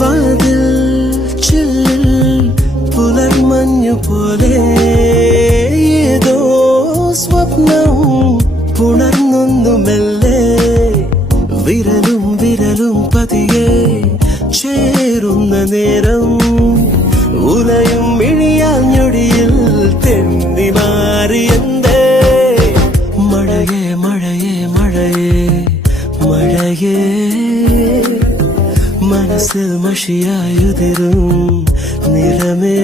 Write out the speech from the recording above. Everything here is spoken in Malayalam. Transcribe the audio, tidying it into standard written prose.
വാതിൽ ചില്ലിൽ പുലർമഞ്ഞു പോലെ ഏതോ സ്വപ്നം പുണർന്നൊന്നു മെല്ലെ വിരലും വിരലും പതിയെ ചേരുന്ന നേരം ഉലയും മിഴിയാഞ്ഞൊടിയിൽ തെന്നി മാറിയെന്തേ മഴയേ മഴയേ മഴയേ മഴയേ മനസ്സിൽ മഷിയായുതിരും നിറമേ